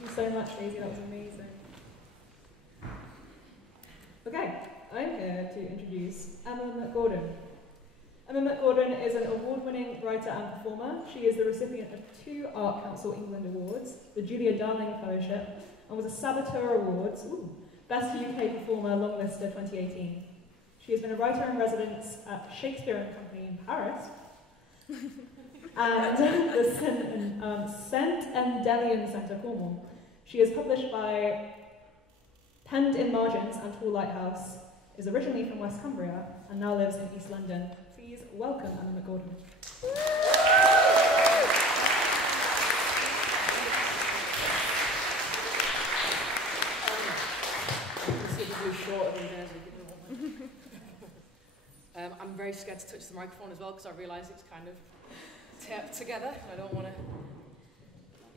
you so much, Daisy. That was amazing. Okay, I'm here to introduce Emma McGordon. Emma McGordon is an award-winning writer and performer. She is the recipient of 2 Art Council England Awards, the Julia Darling Fellowship, and was a Saboteur Awards Best UK Performer Longlisted 2018. She has been a writer in residence at Shakespeare Co in Paris and the St Endellion Centre, Cornwall. She is published by Penned in Margins and Tall Lighthouse, is originally from West Cumbria, and now lives in East London. Please welcome Emma McGordon. I'm very scared to touch the microphone as well because I realise it's kind of taped together and I don't want to.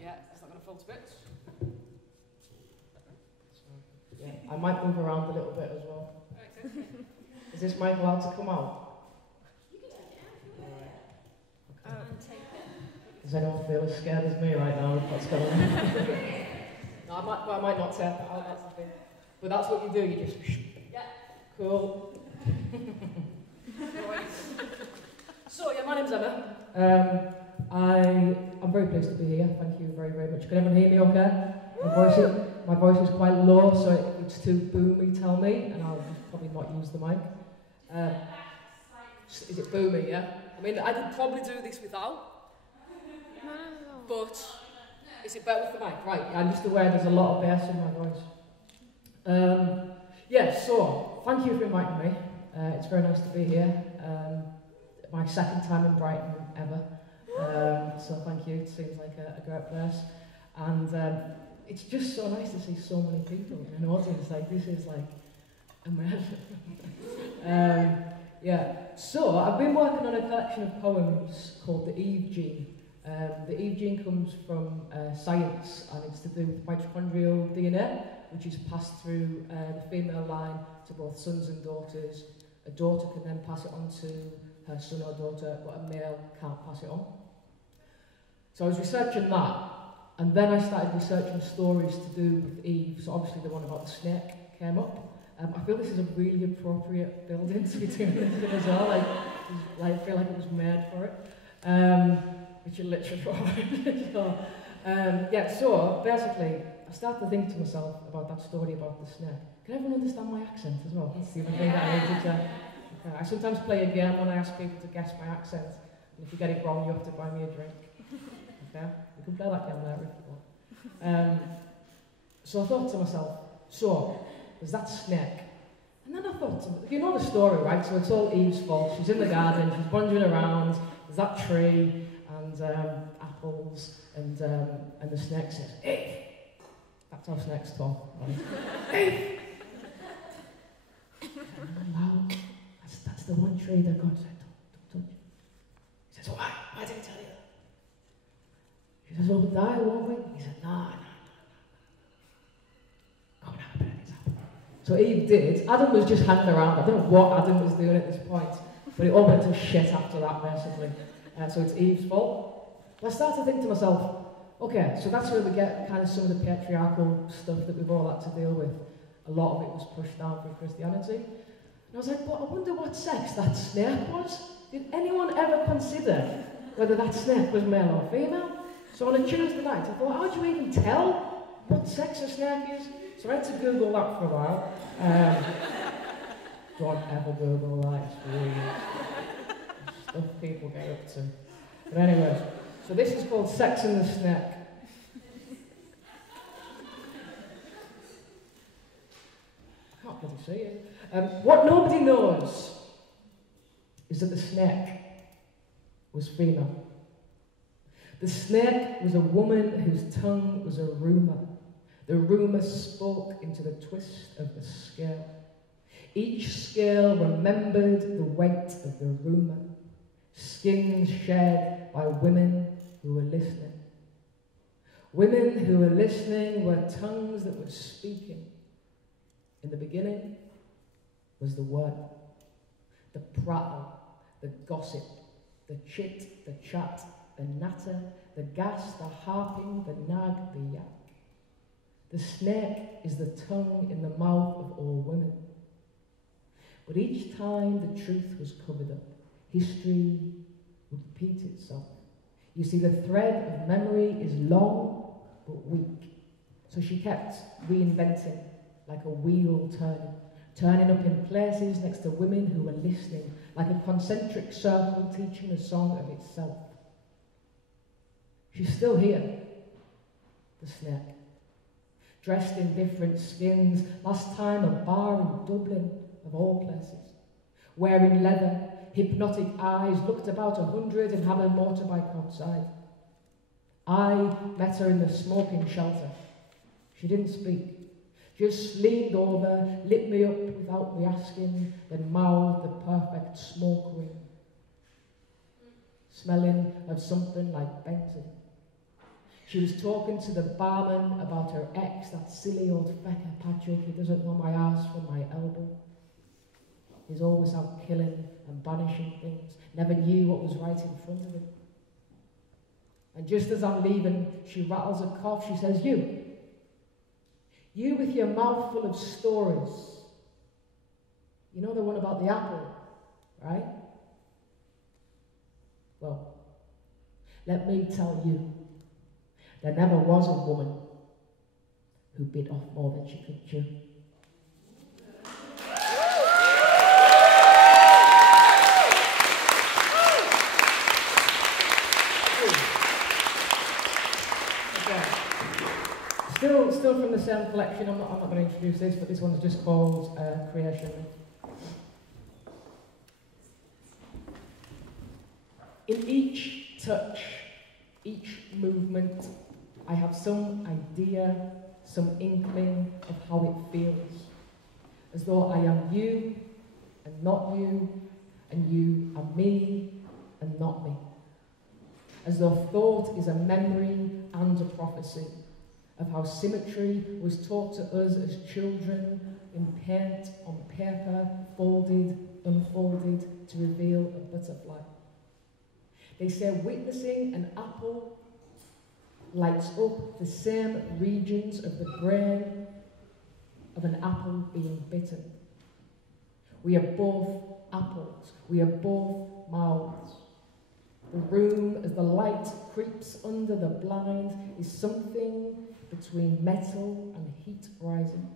Yeah, it's not going to fall to bits. Yeah, I might move around a little bit as well. Okay. Is this mic allowed to come out? You can take it. Okay. And take it. Does anyone feel as scared as me right now? What's going on? No, I might not tap it out, that's the thing. But that's what you do, you just... Yeah. Cool. So, yeah, my name's Emma. I'm very pleased to be here. Thank you very, very much. Can everyone hear me okay? My voice is quite low, so if it's too boomy, tell me, and I'll probably not use the mic. Is it boomy, yeah? I mean, I could probably do this without, but is it better with the mic? Right, I'm just aware there's a lot of bass in my voice. Yeah, so, thank you for inviting me. It's very nice to be here. My second time in Brighton ever. So thank you, it seems like a great place. And it's just so nice to see so many people in an audience. Like, this is like amazing. Yeah, so I've been working on a collection of poems called the Eve Gene. The Eve Gene comes from science, and it's to do with mitochondrial DNA, which is passed through the female line to both sons and daughters. A daughter can then pass it on to her son or daughter, but a male can't pass it on. So I was researching that, and then I started researching stories to do with Eve. So obviously the one about the snake came up. I feel this is a really appropriate building to be doing this in as well. I feel like it was made for it, which it literally was. So, yeah, so basically, I started to think to myself about that story about the snake. Can everyone understand my accent as well? That's the other thing that I need to check. Okay. I sometimes play a game when I ask people to guess my accent, and if you get it wrong, you have to buy me a drink. Okay? You can play that game later if you want. So I thought to myself, so, there's that snake. And then I thought, you know the story, right? So it's all Eve's fault. She's in the garden, she's wandering around, there's that tree, and apples, and the snake says, Eve! That's how snakes talk. Right? Eve! Loud. That's the one tree that God said, don't touch. He says, why? Why did he tell you that? She says, we'll die, won't we? He said, no. Come and have a bit of this apple. So Eve did. Adam was just hanging around. I don't know what Adam was doing at this point, but it all went to shit after that, basically. So it's Eve's fault. But I started to think to myself, okay, so that's where we get kind of some of the patriarchal stuff that we've all had to deal with. A lot of it was pushed down through Christianity. And I was like, but I wonder what sex that snake was. Did anyone ever consider whether that snake was male or female? So on a Tuesday night, I thought, how do you even tell what sex a snake is? So I had to Google that for a while. Don't ever Google that, it's weird. Stuff people get up to. But anyway, so this is called Sex and the Snake. I can't really see it. What nobody knows is that the snake was female. The snake was a woman whose tongue was a rumour. The rumour spoke into the twist of the scale. Each scale remembered the weight of the rumour. Skins shed by women who were listening. Women who were listening were tongues that were speaking. In the beginning was the word, the prattle, the gossip, the chit, the chat, the natter, the gas, the harping, the nag, the yak. The snake is the tongue in the mouth of all women. But each time the truth was covered up, history would repeat itself. You see, the thread of memory is long but weak. So she kept reinventing, like a wheel turning up in places next to women who were listening, like a concentric circle teaching a song of itself. She's still here, the snake, dressed in different skins, last time a bar in Dublin, of all places, wearing leather, hypnotic eyes, looked about 100 and had a motorbike outside. I met her in the smoking shelter. She didn't speak, just leaned over, lit me up without me asking, then mouthed the perfect smoke ring, smelling of something like benzene. She was talking to the barman about her ex, that silly old fecker Patrick who doesn't know my ass from my elbow. He's always out killing and banishing things, never knew what was right in front of him. And just as I'm leaving, she rattles a cough. She says, You with your mouth full of stories. You know the one about the apple, right? Well, let me tell you, there never was a woman who bit off more than she could chew. Still from the same collection, I'm not going to introduce this, but this one's just called Creation. In each touch, each movement, I have some idea, some inkling of how it feels, as though I am you and not you, and you are me and not me, as though thought is a memory and a prophecy of how symmetry was taught to us as children in paint, on paper, folded, unfolded, to reveal a butterfly. They say witnessing an apple lights up the same regions of the brain of an apple being bitten. We are both apples. We are both mouths. The room, as the light creeps under the blind, is something between metal and heat rising.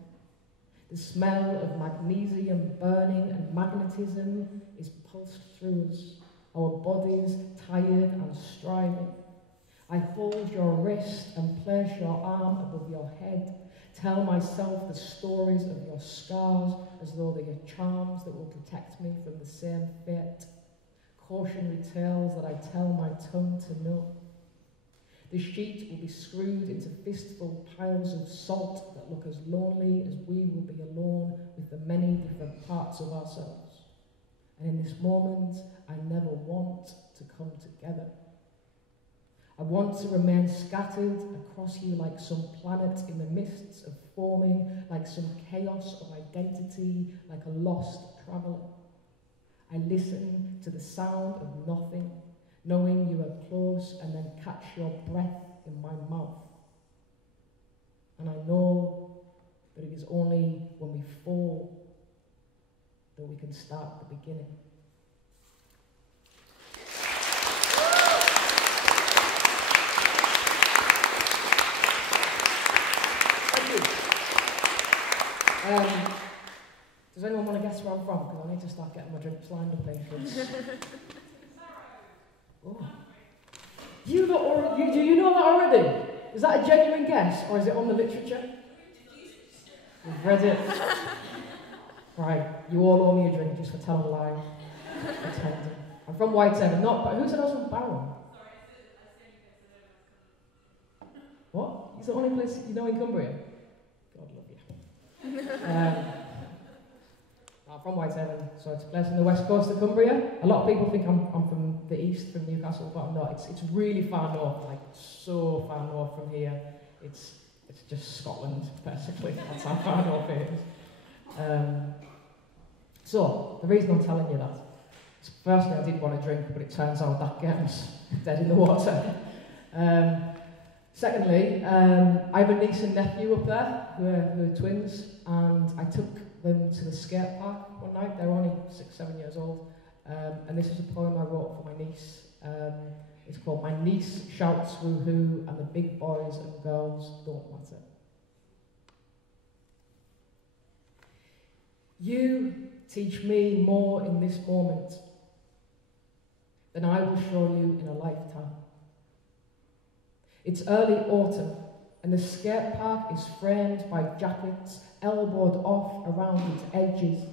The smell of magnesium burning and magnetism is pulsed through us, our bodies tired and striving. I hold your wrist and place your arm above your head, tell myself the stories of your scars as though they are charms that will protect me from the same fate, cautionary tales that I tell my tongue to know. The sheet will be screwed into fistful piles of salt that look as lonely as we will be alone with the many different parts of ourselves. And in this moment, I never want to come together. I want to remain scattered across you like some planet in the mists of forming, like some chaos of identity, like a lost traveller. I listen to the sound of nothing, knowing you are close, and then catch your breath in my mouth. And I know that it is only when we fall that we can start the beginning. Does anyone want to guess where I'm from? Because I need to start getting my drinks lined up here. Oh. Do you know that already? Is that a genuine guess, or is it on the literature? You've read it. Right, you all owe me a drink just for telling a lie. Pretending. I'm from Whitehaven, but who said I was from Barrow? What? It's the only place you know in Cumbria? God love you. I'm from Whitehaven, so it's a place on the west coast of Cumbria. A lot of people think I'm from the east, from Newcastle, but I'm not. It's really far north, like so far north from here. It's just Scotland, basically. That's how far north it is. So, the reason I'm telling you that is, firstly, I did want a drink, but it turns out that game's dead in the water. Secondly, I have a niece and nephew up there who are twins, and I took them to the skate park one night. They're only 6, 7 years old, and this is a poem I wrote for my niece. It's called My Niece Shouts Woohoo and the Big Boys and Girls Don't Matter. You teach me more in this moment than I will show you in a lifetime. It's early autumn, and the skate park is framed by jackets elbowed off around its edges,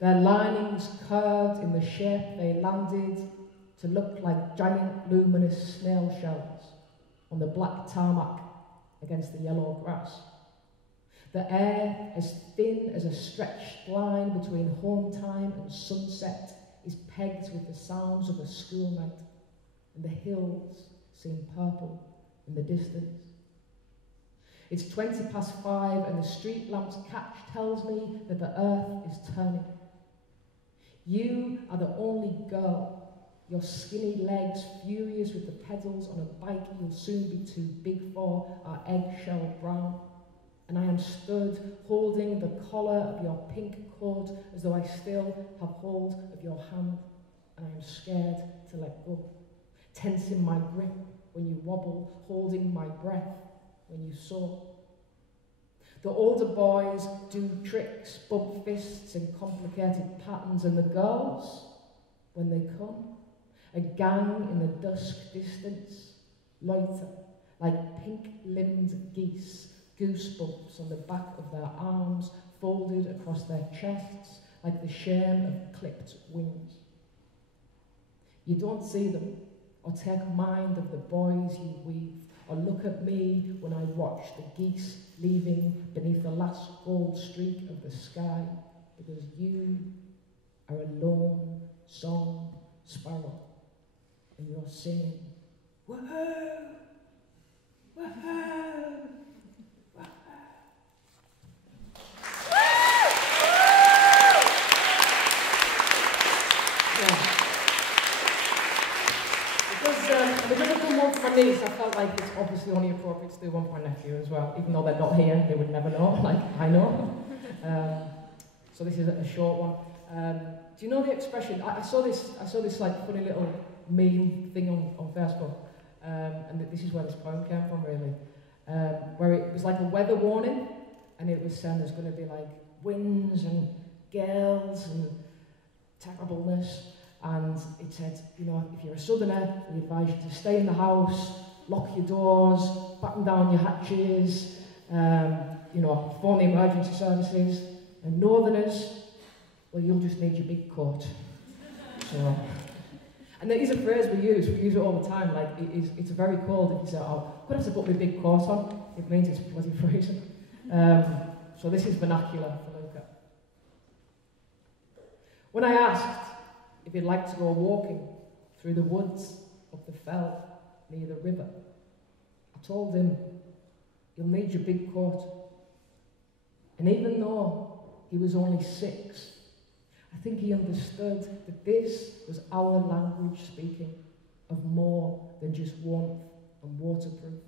their linings curved in the shape they landed to look like giant luminous snail shells on the black tarmac against the yellow grass. The air, as thin as a stretched line between home time and sunset, is pegged with the sounds of a school night, and the hills seem purple in the distance. It's 5:20, and the street lamp's catch tells me that the earth is turning. You are the only girl, your skinny legs furious with the pedals on a bike you'll soon be too big for, are eggshell brown. And I am stood holding the collar of your pink coat as though I still have hold of your hand, and I am scared to let go, tensing my grip when you wobble, holding my breath when you soar. The older boys do tricks, bump fists in complicated patterns, and the girls, when they come, a gang in the dusk distance, loiter like pink-limbed geese, goosebumps on the back of their arms, folded across their chests like the shame of clipped wings. You don't see them, or take mind of the boys you weave, or look at me when I watch the geese leaving beneath the last gold streak of the sky, because you are a lone song sparrow, and you're singing, woohoo, woohoo. Because I've done one for my niece, I felt like it's obviously only appropriate to do one for my nephew as well, even though they're not here, they would never know, like I know. So this is a short one. Do you know the expression? I saw this like funny little meme thing on Facebook, and this is where this poem came from really, where it was like a weather warning, and it was saying there's going to be like winds and gales and terribleness. And it said, you know, if you're a southerner, we advise you to stay in the house, lock your doors, batten down your hatches, you know, phone the emergency services. And northerners, well, you'll just need your big coat. So, and there is a phrase we use it all the time, like, it's very cold if you say, oh, I'm going to have to put my big coat on. It means it's bloody freezing. So this is vernacular for Luca. When I asked if he'd like to go walking through the woods of the fell near the river, I told him, you'll need your big coat. And even though he was only 6, I think he understood that this was our language speaking of more than just warmth and waterproof.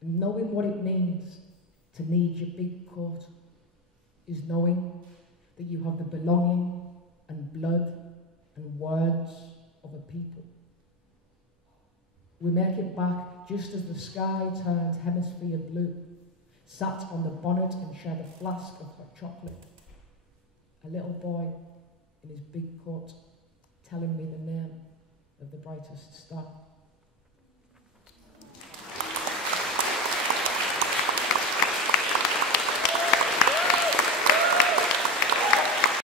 And knowing what it means to need your big coat is knowing that you have the belonging and blood and words of a people. We make it back just as the sky turned hemisphere blue, sat on the bonnet and shared a flask of hot chocolate. A little boy in his big coat telling me the name of the brightest star.